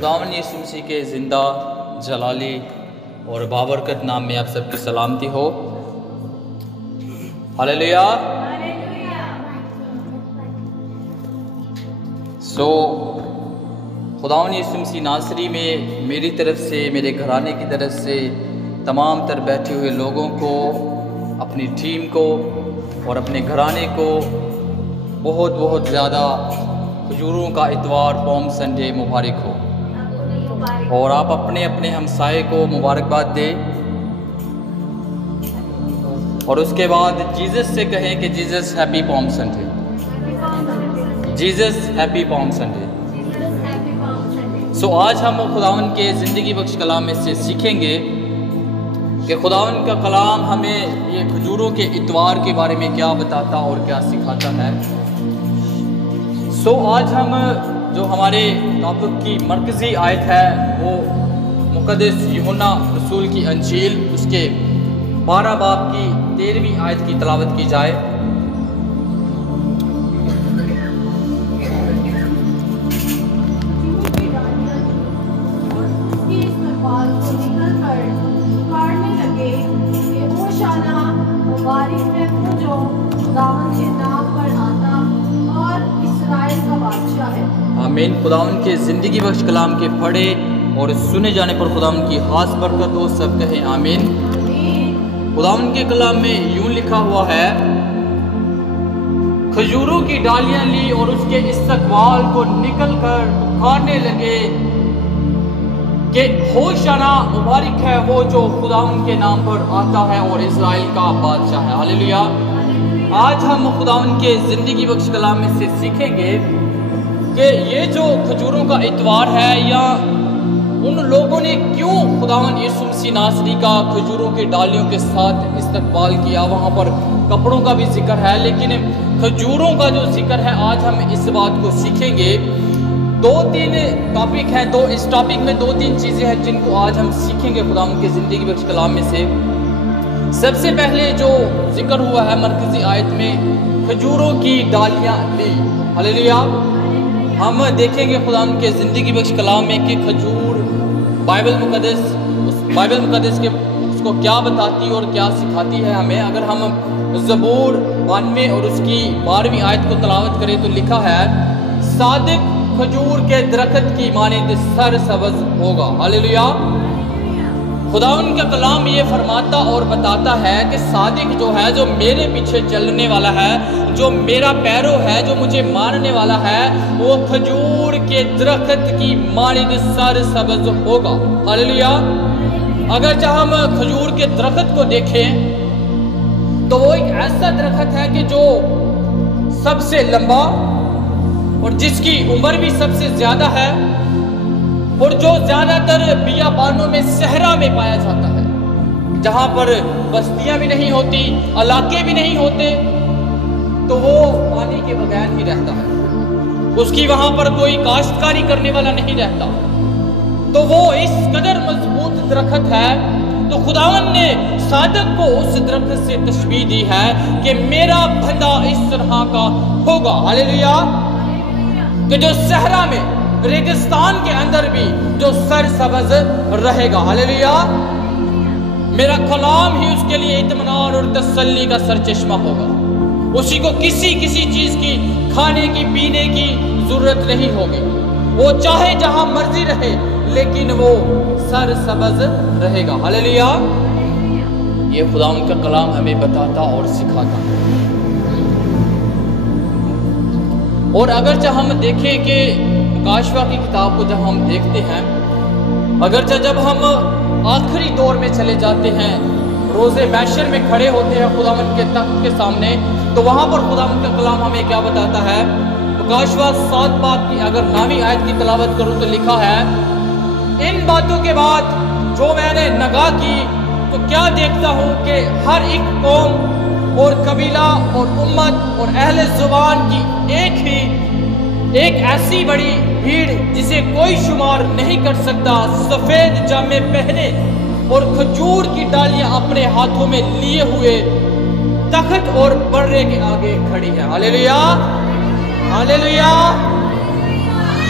خداوند یسوع مسیح کے زندہ جلالی اور بابرکت نام میں آپ سب کی سلامتی ہو۔ ہلیلویا۔ خداوند یسوع مسیح ناصری میں میری طرف سے، میرے گھرانے کی طرف سے تمام تر بیٹھے ہوئے لوگوں کو، اپنی ٹیم کو اور اپنے گھرانے کو بہت بہت زیادہ کھجوروں کا اتوار پوم سنڈے مبارک ہو، اور آپ اپنے اپنے ہمسائے کو مبارکباد دیں، اور اس کے بعد جیزس سے کہیں کہ Jesus happy پوم Sunday, Jesus happy پوم Sunday. آج ہم خداوند کے زندگی بخش کلام میں سے سیکھیں گے کہ خداوند کا کلام ہمیں یہ کھجوروں کے اتوار کے بارے میں کیا بتاتا اور کیا سکھاتا ہے۔ آج ہم جو ہمارے ٹاپک کی مرکزی آیت ہے وہ مقدس یوحنا رسول کی انجیل اس کے 12 باب کی 13ویں آیت کی تلاوت کی جائے۔ آمین۔ خداوند کے زندگی بخش کلام کے پڑھے اور سنے جانے پر خداوند کی خاص برکت ہو، سب کہیں آمین۔ خداوند کے کلام میں یوں لکھا ہوا ہے، کھجوروں کی ڈالیاں لی اور اس کے استقبال کو نکل کر پکارنے لگے کہ ہوشنا مبارک ہے وہ جو خداوند کے نام پر آتا ہے اور اسرائیل کا بادشاہ ہے۔ ہلیلویا۔ آج ہم خداوند کے زندگی بخش کلام میں سے سیکھیں گے کہ یہ جو کھجوروں کا اتوار ہے، یا ان لوگوں نے کیوں خداوند یسوع مسیح ناصری کا کھجوروں کی ڈالیوں کے ساتھ استقبال کیا۔ وہاں پر کپڑوں کا بھی ذکر ہے، لیکن کھجوروں کا جو ذکر ہے آج ہم اس بات کو سیکھیں گے۔ 2-3 ٹاپک ہیں، اس ٹاپک میں 2-3 چیزیں ہیں جن کو آج ہم سیکھیں گے خداوند کے زندگی بخش کلام میں سے۔ سب سے پہلے جو ذکر ہوا ہے مرکزی آیت میں، کھجوروں کی ڈالیاں لی۔ ہلیلویا۔ ہم دیکھیں گے خداوند کے زندگی بخش کلام میں کہ کھجور بائبل مقدس کے اس کو کیا بتاتی اور کیا سکھاتی ہے ہمیں۔ اگر ہم زبور 92 اور اس کی 12ویں آیت کو تلاوت کریں تو لکھا ہے، صادق کھجور کے درخت کی مانند سر سبز ہوگا۔ ہلیلویا۔ خداوند کا کلام یہ فرماتا اور بتاتا ہے کہ صادق جو ہے، جو میرے پیچھے چلنے والا ہے، جو میرا پیرو ہے، جو مجھے ماننے والا ہے، وہ کھجور کے درخت کی مانند سر سبز ہوگا۔ ہلیلویا۔ اگر جہاں ہم کھجور کے درخت کو دیکھیں تو وہ ایک ایسا درخت ہے کہ جو سب سے لمبا اور جس کی عمر بھی سب سے زیادہ ہے، اور جو زیادہ تر بیابانوں میں، صحرا میں پایا جاتا ہے، جہاں پر بستیاں بھی نہیں ہوتی، علاقے بھی نہیں ہوتے، تو وہ پانی کے بغیر ہی رہتا ہے۔ اس کی وہاں پر کوئی کاشتکاری کرنے والا نہیں رہتا، تو وہ اس قدر مضبوط درخت ہے۔ تو خداوند نے صادق کو اس درخت سے تشبیہ دی ہے کہ میرا بندہ اس طرح کا ہوگا۔ ہلیلویا۔ کہ جو صحرا میں، ریگستان کے اندر بھی جو سر سبز رہے گا۔ ہلیلویا۔ میرا کلام ہی اس کے لیے اطمینان اور تسلی کا سرچشمہ ہوگا۔ اسی کو کسی چیز کی کھانے کی، پینے کی ضرورت نہیں ہوگی۔ وہ چاہے جہاں مرضی رہے، لیکن وہ سر سبز رہے گا۔ ہلیلویا۔ یہ خداوند کا کلام ہمیں بتاتا اور سکھاتا ہے۔ اور اگرچہ ہم دیکھیں کہ مکاشفہ کی کتاب کو جب ہم دیکھتے ہیں، اگرچہ جب ہم آخری دور میں چلے جاتے ہیں، روزے محشر میں کھڑے ہوتے ہیں خداوند کے تخت کے سامنے، تو وہاں پر خداوند کا کلام ہمیں کیا بتاتا ہے۔ مکاشفہ 7 باب کی اگر 9ویں آیت کی تلاوت کروں تو لکھا ہے، ان باتوں کے بعد جو میں نے نگاہ کی تو کیا دیکھتا ہوں کہ ہر ایک قوم اور قبیلہ اور امت اور اہل زبان کی ایک ایسی بڑی بھیڑ جسے کوئی شمار نہیں کر سکتا، سفید جامے پہنے اور کھجور کی ڈالیاں اپنے ہاتھوں میں لیے ہوئے تخت اور برے کے آگے کھڑی ہے۔ ہلیلویا، ہلیلویا۔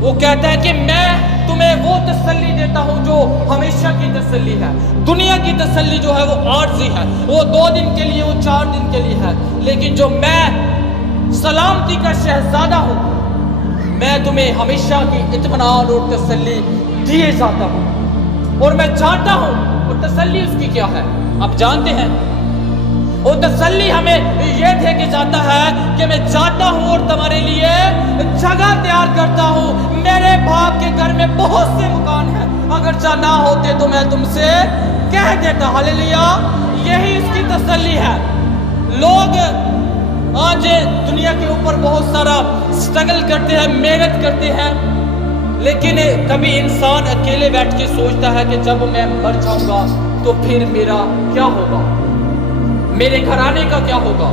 وہ کہتا ہے کہ میں تمہیں وہ تسلی دیتا ہوں جو ہمیشہ کی تسلی ہے. دنیا کی تسلی جو ہے وہ عارضی ہے، وہ 2 دن کے لیے، وہ 4 دن کے لیے ہے. لیکن جو میں سلامتی کا شہزادہ ہوں، میں تمہیں ہمیشہ کی اطمینان اور تسلی دیے جاتا ہوں. اور میں چاہتا ہوں، اور تسلی اس کی کیا ہے آپ جانتے ہیں. وہ تسلی ہمیں یہ دے کے جاتا ہے کہ میں چاہتا ہوں اور تمہارے لیے جگہ تیار کرتا ہوں. میرے باپ کے گھر میں بہت سے مکان ہیں، اگرچہ نہ ہوتے تو میں تم سے کہہ دیتا. ہاللیلویا. یہی اس کی تسلی ہے. لوگ آج دنیا کے اوپر بہت سارا سٹرگل کرتے ہیں، محنت کرتے ہیں، لیکن کبھی انسان اکیلے بیٹھ کے سوچتا ہے کہ جب میں مر جاؤں گا تو پھر میرا کیا ہوگا، میرے گھرانے کا کیا ہوگا.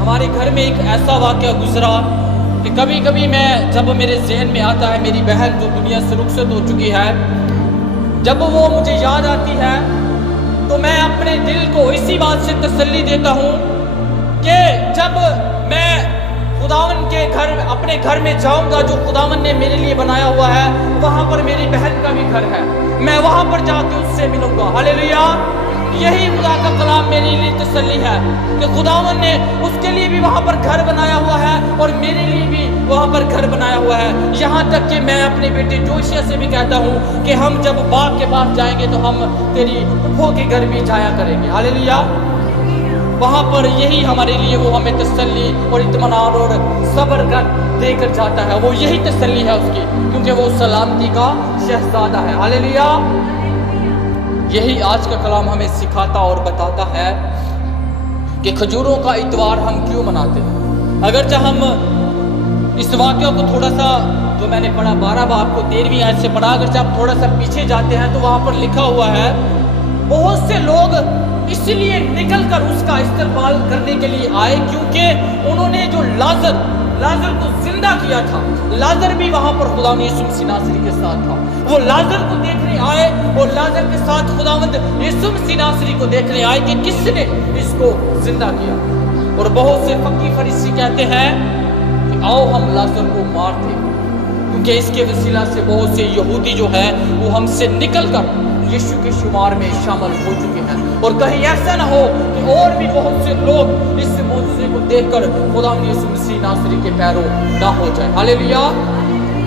ہمارے گھر میں ایک ایسا واقعہ گزرا کہ کبھی کبھی جب میرے ذہن میں آتا ہے، میری بہن جو دنیا سے رخصت ہو چکی ہے، جب وہ مجھے یاد آتی ہے تو میں اپنے دل کو اسی بات سے تسلی دیتا ہوں کہ جب میں خداوند کے گھر، اپنے گھر میں جاؤں گا جو خداوند نے میرے لیے بنایا ہوا ہے، وہاں پر میری بہن کا بھی گھر ہے، میں وہاں پر جا کے اس سے ملوں گا. ہاللیلویا. یہی خدا کا کلام میرے لیے تسلی ہے کہ خداوند نے اس کے لیے بھی وہاں پر گھر بنایا ہوا ہے اور میرے لیے بھی وہاں پر گھر بنایا ہوا ہے. یہاں تک کہ میں اپنے بیٹے جوشیا سے بھی کہتا ہوں کہ ہم جب باپ کے پاس جائیں گے تو ہم تیری پھوپھو کے گھر بھی جایا کریں گے. ہاللیلویا. وہاں پر یہی ہمارے لیے وہ ہمیں تسلی اور اطمینان اور صبر دے کر جاتا ہے. وہ یہی تسلی ہے اس کی، کیونکہ وہ سلامتی کا شہزادہ ہے. ہاللیلویا. یہی آج کا کلام ہمیں سکھاتا اور بتاتا ہے کہ کھجوروں کا اتوار ہم کیوں مناتے ہیں. اگرچہ ہم اس واقعہ کو تھوڑا سا، جو میں نے پڑھا 12 باب کو 13ویں آیت سے پڑھا، اگرچہ آپ تھوڑا سا پیچھے جاتے ہیں تو وہاں پر لکھا ہوا ہے بہت سے لوگ اس لیے نکل کر اس کا استقبال کرنے کے لیے آئے کیونکہ انہوں نے جو لازر کو زندہ کیا تھا، لازر بھی وہاں پر خداوند یسوع مسیح ناصری کے ساتھ تھا. وہ لازر کو دیکھنے آئے اور لازر کے ساتھ خداوند یسوع مسیح ناصری کو دیکھنے آئے کہ کس نے اس کو زندہ کیا. اور بہت سے فقیہ فریسی کہتے ہیں کہ آؤ ہم لازر کو مار دیں، کیونکہ اس کے وسیلہ سے بہت سے یہودی جو ہیں وہ ہم سے نکل کر یشوع کے شمار میں شامل ہو چکے ہیں، اور کہیں ایسا نہ ہو کہ اور بھی بہت سے لوگ اس معجزے کو دیکھ کر خداوند یسوع مسیح ناصری کے پیرو نہ ہو جائے. ہاللیلویا.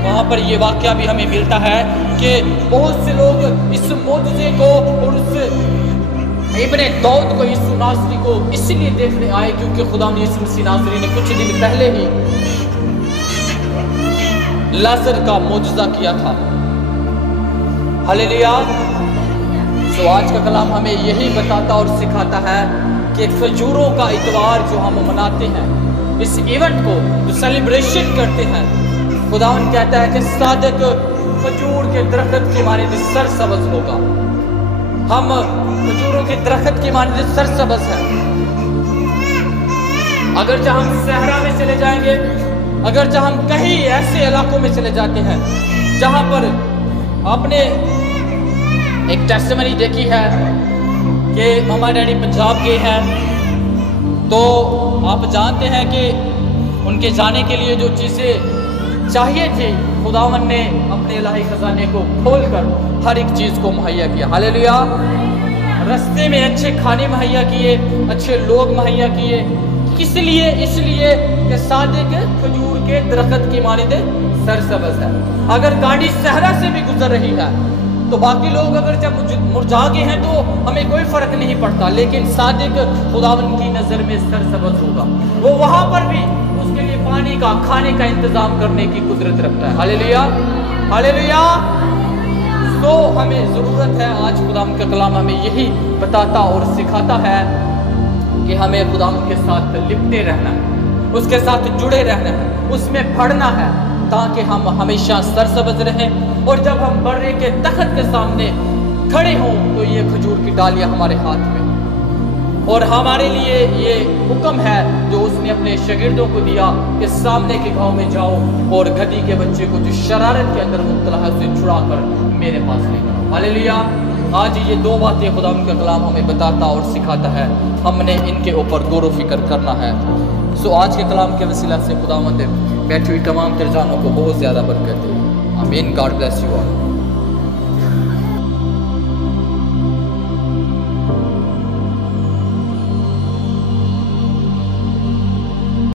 وہاں پر یہ واقعہ بھی ہمیں ملتا ہے کہ بہت سے لوگ اس معجزے کو اور اس ابن داؤد کو، یسوع ناصری کو اس لیے دیکھنے آئے کیونکہ خداوند یسوع مسیح ناصری نے کچھ دن پہلے ہی لازر کا معجزہ کیا تھا. ہاللیلویا. تو آج کا کلام ہمیں یہی بتاتا اور سکھاتا ہے کہ کھجوروں کا اتوار جو ہم مناتے ہیں، اس ایونٹ کو جو سیلیبریشن کرتے ہیں، خداوند کہتا ہے کہ صادق کھجور کے درخت کی مانند سرسبز ہوگا. ہم کھجوروں کے درخت کی مانند سرسبز ہیں. اگرچہ ہم صحرا میں چلے جائیں گے، اگرچہ ہم کہیں ایسے علاقوں میں چلے جاتے ہیں جہاں پر آپ نے ایک ٹیسٹیمنی دیکھی ہے کہ مما ڈیڈی پنجاب گئے ہیں، تو آپ جانتے ہیں کہ ان کے جانے کے لیے جو چیزیں چاہیے تھی خداوند نے اپنے الہی خزانے کو کھول کر ہر ایک چیز کو مہیا کیا. ہاللیلویا. رستے میں اچھے کھانے مہیا کیے، اچھے لوگ مہیا کیے. کس لیے؟ اس لیے کہ صادق کھجور کے درخت کی مانند سرسبز ہے. اگر گاڑی صحرا سے بھی گزر رہی ہے تو باقی لوگ اگر جب مرجھا گئے ہیں تو ہمیں کوئی فرق نہیں پڑتا، لیکن صادق خداوند کی نظر میں سرسبز ہوگا. وہ وہاں پر بھی اس کے لیے پانی کا، کھانے کا انتظام کرنے کی قدرت رکھتا ہے. ہاللیلویا. ہاللیلویا. تو ہمیں ضرورت ہے، آج خداوند کا کلام ہمیں یہی بتاتا اور سکھاتا ہے کہ ہمیں خداوند کے ساتھ لپٹے رہنا ہے، اس کے ساتھ جڑے رہنا ہے، اس میں پڑھنا ہے تاکہ ہم ہمیشہ سرسبز رہیں. اور جب ہم برے کے تخت کے سامنے کھڑے ہوں تو یہ کھجور کی ڈالیاں ہمارے ہاتھ میں، اور ہمارے لیے یہ حکم ہے جو اس نے اپنے شاگردوں کو دیا کہ سامنے کے گاؤں میں جاؤ اور گدھی کے بچے کو جو شرارت کے اندر مبتلا ہے اسے چھڑا کر میرے پاس لے کر. ہاللیلویا. آج یہ 2 باتیں خدا کا کلام ہمیں بتاتا اور سکھاتا ہے، ہم نے ان کے اوپر غور و فکر کرنا ہے. سو آج کے کلام کے وسیلہ سے خداوند بیٹھی ہوئی تمام ترجانوں کو بہت زیادہ برکت دے. آمین. God bless you all.